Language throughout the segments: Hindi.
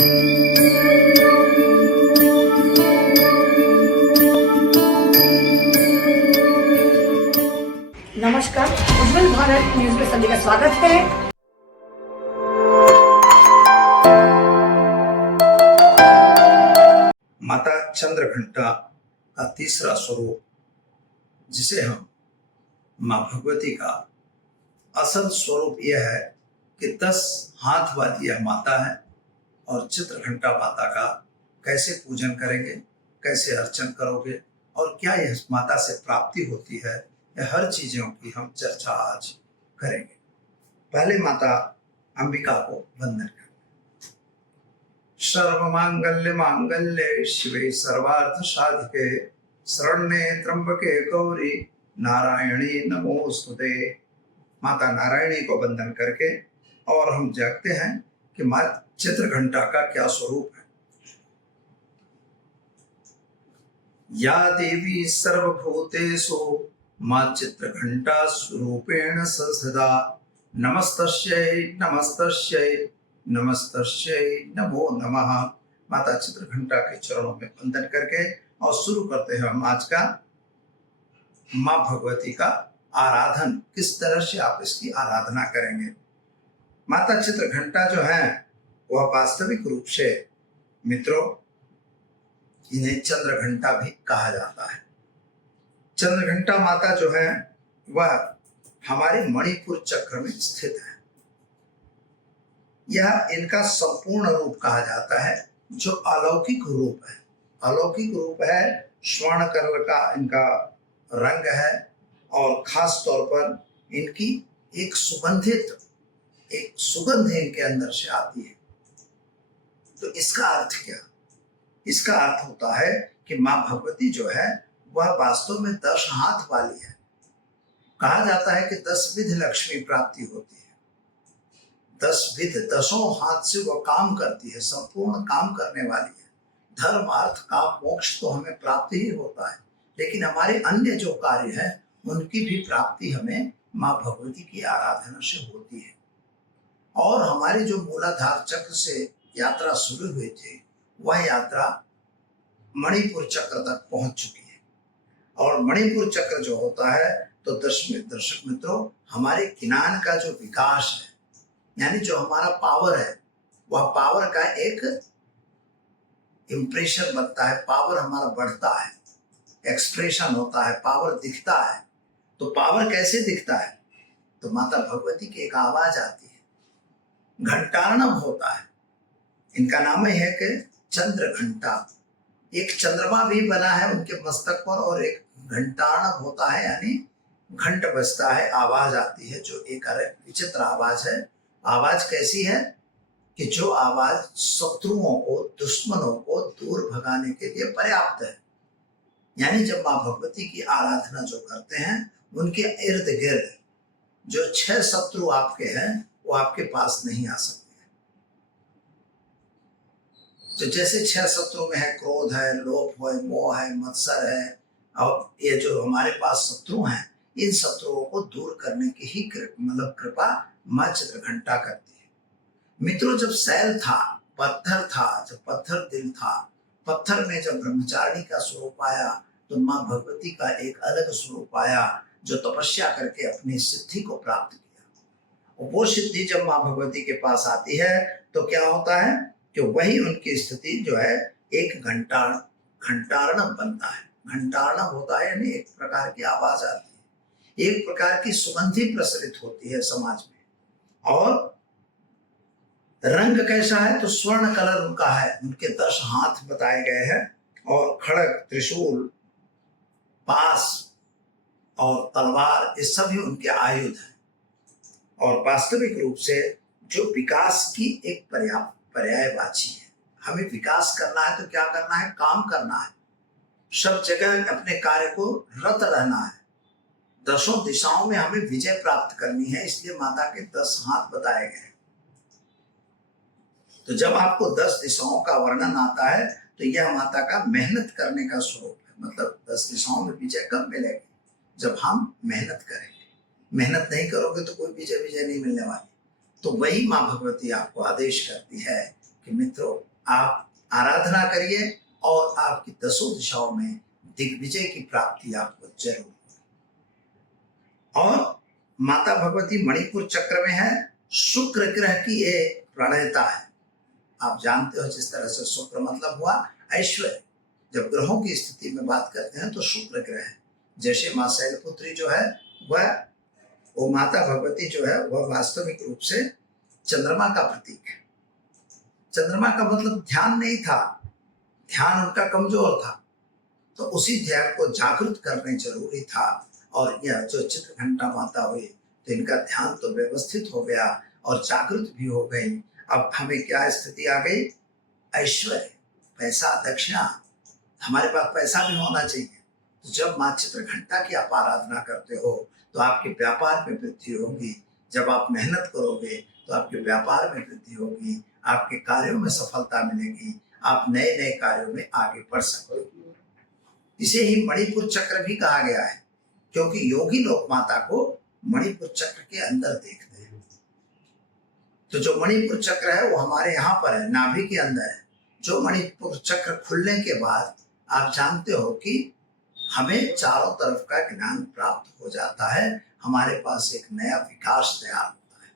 नमस्कार, उज्जवल भारत न्यूज में सभी का स्वागत है। माता चंद्रघंटा का तीसरा स्वरूप, जिसे हम मां भगवती का असल स्वरूप यह है कि 10 हाथ वाली यह माता है। और चित्रघंटा माता का कैसे पूजन करेंगे, कैसे अर्चन करोगे और क्या यह माता से प्राप्ति होती है, यह हर चीजों की हम चर्चा आज करेंगे। पहले माता अंबिका को वंदन करें। सर्वमांगल्य मांगल्ये शिवे सर्वार्थ साधिके शरण्ये त्र्यंबके गौरी नारायणी नमोस्तुते। माता नारायणी को वंदन करके और हम जानते हैं कि मां चित्रघंटा का क्या स्वरूप है। या देवी सर्वभूतेषु मां चित्रघंटा स्वरूपेण संस्थिता। नमस्तस्यै नमस्तस्यै नमस्तस्यै नमो नमः। माता चित्रघंटा के चरणों में वंदन करके और शुरू करते हैं हम आज का मां भगवती का आराधन। किस तरह से आप इसकी आराधना करेंगे। माता चित्रघंटा जो है वह वास्तविक रूप से मित्रों इन्हें चंद्रघंटा भी कहा जाता है। चंद्रघंटा माता जो है वह हमारे मणिपुर चक्र में स्थित है। यह इनका संपूर्ण रूप कहा जाता है, जो अलौकिक रूप है। अलौकिक रूप है, स्वर्ण कलर का इनका रंग है और खास तौर पर इनकी एक सुगंध इनके अंदर से आती है। तो इसका अर्थ क्या? इसका अर्थ होता है कि मां भगवती जो है वह वास्तव में 10 हाथ वाली है। कहा जाता है कि 10 विध लक्ष्मी प्राप्ति होती है। 10 विध, 10 हाथ से वह काम करती है, संपूर्ण काम करने वाली है। धर्म अर्थ काम मोक्ष तो हमें प्राप्त ही होता है, लेकिन हमारे अन्य जो कार्य है उनकी भी प्राप्ति हमें मां भगवती की आराधना से होती है। और हमारे जो मूलाधार चक्र से यात्रा शुरू हुई थी वह यात्रा मणिपुर चक्र तक पहुंच चुकी है। और मणिपुर चक्र जो होता है तो दर्शक मित्रों हमारे ज्ञान का जो विकास है, यानी जो हमारा पावर है, वह पावर का एक इंप्रेशन बनता है। पावर हमारा बढ़ता है, एक्सप्रेशन होता है, पावर दिखता है। तो पावर कैसे दिखता है? तो माता भगवती की एक आवाज आती है, घंटार्णव होता है। इनका नाम ही है कि चंद्रघंटा। एक चंद्रमा भी बना है उनके मस्तक पर और एक घंटार्णव होता है, यानी घंट बजता है, आवाज आती है, जो एक विचित्र आवाज है। आवाज कैसी है कि जो आवाज शत्रुओं को, दुश्मनों को दूर भगाने के लिए पर्याप्त है। यानी जब मां भगवती की आराधना जो करते हैं उनके इर्द गिर्द जो 6 शत्रु आपके हैं वो आपके पास नहीं आ सकते। तो जैसे 6 शत्रु में है, क्रोध है, लोभ है, मोह है, मत्सर है, और ये जो हमारे पास शत्रु हैं, इन शत्रुओं को दूर करने की ही कृपा मां चित्रघंटा करती है। मित्रों जब शैल था, पत्थर था, जब पत्थर दिल था, पत्थर में जब ब्रह्मचारिणी का स्वरूप आया तो मां भगवती का एक अलग स्वरूप आया, जो तपस्या करके अपनी सिद्धि को प्राप्त किया। और वो सिद्धि जब मां भगवती के पास आती है तो क्या होता है कि वही उनकी स्थिति जो है एक घंटार्णव बनता है। घंटार्णव होता है यानी एक प्रकार की आवाज आती है, एक प्रकार की सुगंधि प्रसरित होती है समाज में। और रंग कैसा है? तो स्वर्ण कलर उनका है। उनके 10 हाथ बताए गए हैं और खड़ग, त्रिशूल, पास और तलवार, ये सभी उनके आयुध हैं। और वास्तविक रूप से जो विकास की एक पर्यायवाची है। हमें विकास करना है तो क्या करना है? काम करना है, सब जगह अपने कार्य को रत रहना है, 10 दिशाओं में हमें विजय प्राप्त करनी है। इसलिए माता के 10 हाथ बताए गए। तो जब आपको 10 दिशाओं का वर्णन आता है तो यह माता का मेहनत करने का स्वरूप है। मतलब 10 दिशाओं में विजय कब मिलेगी? जब हम मेहनत करेंगे। मेहनत नहीं करोगे तो कोई विजय नहीं मिलने वाली। तो वही मां भगवती आपको आदेश करती है कि मित्रों आप आराधना करिए और आपकी दसों दिशाओं में दिग्विजय की प्राप्ति आपको जरूर। और माता भगवती मणिपुर चक्र में है, शुक्र ग्रह की एक प्रणेता है। आप जानते हो जिस तरह से शुक्र मतलब हुआ ऐश्वर्य। जब ग्रहों की स्थिति में बात करते हैं तो शुक्र ग्रह है। जैसे माँ शैलपुत्री जो है वो माता भगवती जो है वह वास्तविक रूप से चंद्रमा का प्रतीक है। चंद्रमा का मतलब ध्यान नहीं था, ध्यान उनका कमजोर था, तो उसी ध्यान को जागृत करने जरूरी था। और यह जो चित्रघंटा माता हुई तो इनका ध्यान तो व्यवस्थित हो गया और जागृत भी हो गई। अब हमें क्या स्थिति आ गई? ऐश्वर्य, पैसा, दक्षिणा। हमारे पास पैसा भी होना चाहिए। तो जब माँ चित्रघंटा की आप आराधना करते हो तो आपके व्यापार में वृद्धि होगी। जब आप मेहनत करोगे तो आपके व्यापार में वृद्धि होगी, आपके कार्यों में सफलता मिलेगी, आप नए नए कार्यों में आगे बढ़ सकोगे। इसे ही मणिपुर चक्र भी कहा गया है, क्योंकि योगी लोग माता को मणिपुर चक्र के अंदर देखते हैं। तो जो मणिपुर चक्र है वो हमारे यहाँ पर है, नाभि के अंदर है। जो मणिपुर चक्र खुलने के बाद आप जानते हो कि हमें चारों तरफ का ज्ञान प्राप्त हो जाता है, हमारे पास एक नया विकास तैयार होता है।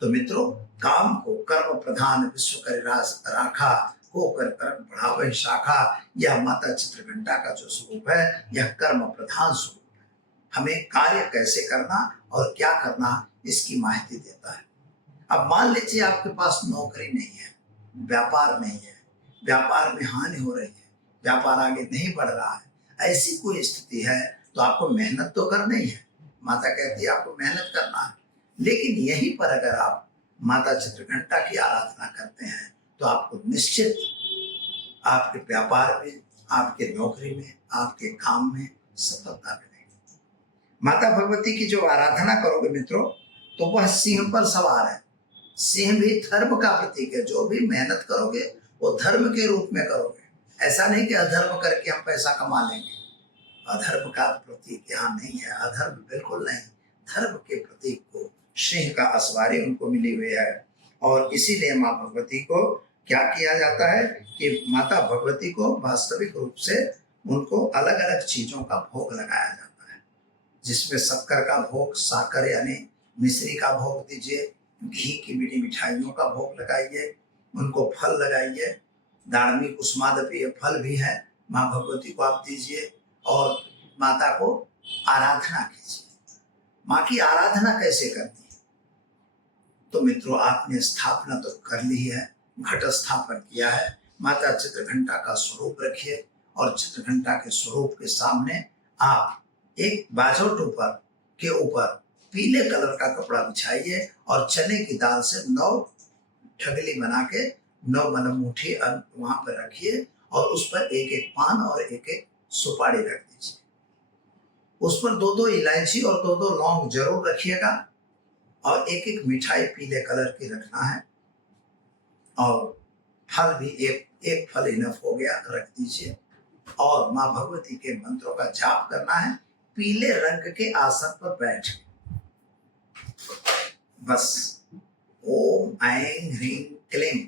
तो मित्रों, काम को कर्म प्रधान विश्व कर राखा, को कर कर्म बढ़ावे शाखा, यह माता चित्रघंटा का जो स्वरूप है यह कर्म प्रधान स्वरूप है। हमें कार्य कैसे करना और क्या करना इसकी माहिती देता है। अब मान लीजिए आपके पास नौकरी नहीं है, व्यापार नहीं है, व्यापार में हानि हो रही है, व्यापार आगे नहीं बढ़ रहा है, ऐसी कोई स्थिति है तो आपको मेहनत तो करनी है। माता कहती है आपको मेहनत करना है, लेकिन यहीं पर अगर आप माता चित्रघंटा की आराधना करते हैं तो आपको निश्चित आपके व्यापार में, आपके नौकरी में, आपके काम में सफलता मिलेगी। माता भगवती की जो आराधना करोगे मित्रों तो वह सिंह पर सवार है। सिंह भी धर्म का प्रतीक है। जो भी मेहनत करोगे वो धर्म के रूप में करोगे। ऐसा नहीं कि अधर्म करके हम पैसा कमा लेंगे। अधर्म का प्रतीक यहाँ नहीं है, अधर्म बिल्कुल नहीं। धर्म के प्रतीक को सिंह का असवारी उनको मिली हुई है। और इसीलिए माँ भगवती को क्या किया जाता है कि माता भगवती को वास्तविक रूप से उनको अलग अलग चीजों का भोग लगाया जाता है, जिसमें शक्कर का भोग, साकर यानी मिश्री का भोग दीजिए, घी की मीठी मिठाइयों का भोग लगाइए, उनको फल लगाइए, दाड़मी कुसुमादपीय फल भी है, माँ भगवती को आप दीजिए और माता को आराधना कीजिए। माँ की आराधना कैसे करनी है? तो मित्रों, आपने स्थापना तो कर ली है, घट स्थापन किया है, माता चित्रघंटा का स्वरूप रखिए और चित्रघंटा के स्वरूप के सामने आप एक बाजोट के ऊपर पीले कलर का कपड़ा बिछाइए और चने की दाल से 9 ठगली बना के 9 मुट्ठी वहां पर रखिए और उस पर एक एक पान और एक एक सुपारी रख दीजिए। उस पर 2-2 इलायची और 2-2 लौंग जरूर रखिएगा और एक एक मिठाई पीले कलर की रखना है। और फल भी एक फल इनफ हो गया, रख दीजिए। और माँ भगवती के मंत्रों का जाप करना है पीले रंग के आसन पर बैठ के। बस ओम ऐं ह्रीं क्लीं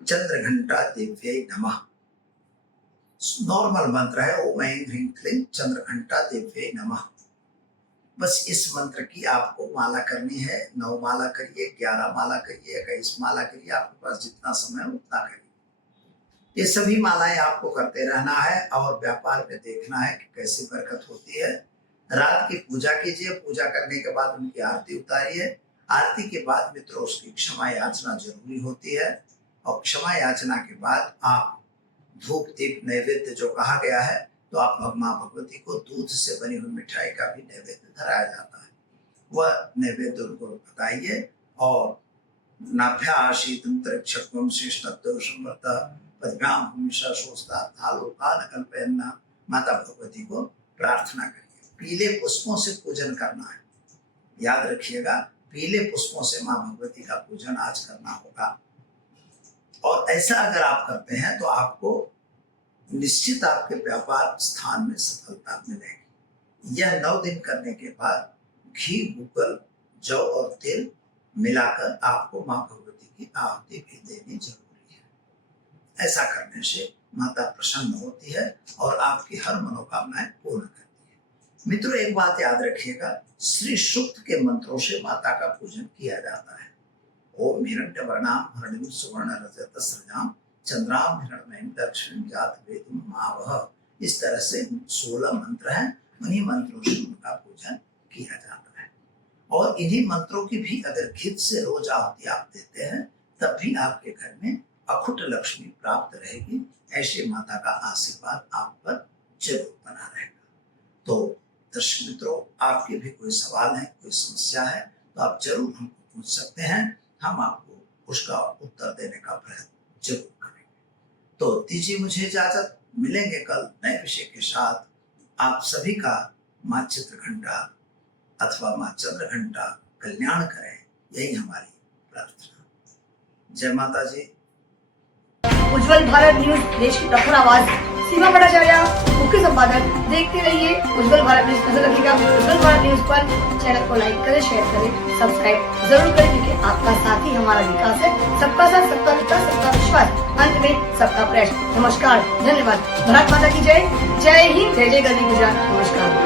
चंद्रघंटा देव्यै नमः। नॉर्मल मंत्र है ओम ऐं ह्रीं क्लीं चंद्रघंटा देव्यै नमः। बस इस मंत्र की आपको माला करनी है। 9 माला करिए, 11 माला करिए, 21 माला करिए, आपके पास जितना समय है उतना करिए। ये सभी मालाएं आपको करते रहना है और व्यापार में देखना है कि कैसी बरकत होती है। रात की पूजा कीजिए, पूजा करने के बाद उनकी आरती उतारिए। आरती के बाद मित्रों उसकी क्षमा याचना जरूरी होती है और क्षमा याचना के बाद आप धूप दीप नैवेद्य जो कहा गया है तो आप माँ भगवती को दूध से बनी हुई मिठाई का भी नैवेद्य धराया जाता है। वह नैवेद्य उनको बताइए और नाभ्या आशीतम श्रेष्ठत्व पद्भ्याम हमेशा सोचता था लोकान कल्पयन्ना। माता भगवती को प्रार्थना करिए। पीले पुष्पों से पूजन करना है, याद रखिएगा, पीले पुष्पों से माँ भगवती का पूजन आज करना होगा। और ऐसा अगर आप करते हैं तो आपको निश्चित आपके व्यापार स्थान में सफलता मिलेगी। यह 9 दिन करने के बाद घी, गूगल, जौ और तेल मिलाकर आपको माँ भगवती की की आहुति भी देनी जरूरी है। ऐसा करने से माता प्रसन्न होती है और आपकी हर मनोकामनाएं पूर्ण करती है। मित्रों, एक बात याद रखिएगा, श्री सूक्त के मंत्रों से माता का पूजन किया जाता है। ओम हिरण्यवर्णाम हरणिम सुवर्ण रजत सृजाम चंद्राम हिरण्मयीं दक्षिण जात वेदुम मावह, इस तरह से 16 मंत्र हैं। उन्हीं मंत्रों से उनका पूजन किया जाता है। और इन्हीं मंत्रों की भी अगर घित से रोज आहुति आप देते हैं तब भी आपके घर में अखुट लक्ष्मी प्राप्त रहेगी। ऐसे माता का आशीर्वाद आप पर जरूर बना रहेगा। तो दर्शक मित्रों, आपके भी कोई सवाल है, कोई समस्या है तो आप जरूर हमको पूछ सकते हैं। हम आपको उसका उत्तर देने का प्रयत्न जरूर करेंगे। तो दीजिए मुझे इजाजत, मिलेंगे कल नए विषय के साथ। आप सभी का माँ चित्रघंटा अथवा माँ चंद्रघंटा कल्याण करें, यही हमारी प्रार्थना। जय माता जी। उज्जवल भारत न्यूज, देश की प्रखर आवाज। सीमा भट्टाचार्य, मुख्य संपादक। देखते रहिए उज्जवल भारत न्यूज। नजर रखिएगा उज्जवल भारत न्यूज पर। चैनल को लाइक करें, शेयर करें, सब्सक्राइब जरूर करें, क्योंकि आपका साथ ही हमारा विकास है। सबका साथ, सबका विकास, सबका विश्वास, अंत में सबका प्रयास। नमस्कार, धन्यवाद। भारत माता की जय। जय हिंद, जय जय गरवी गुजरात। नमस्कार।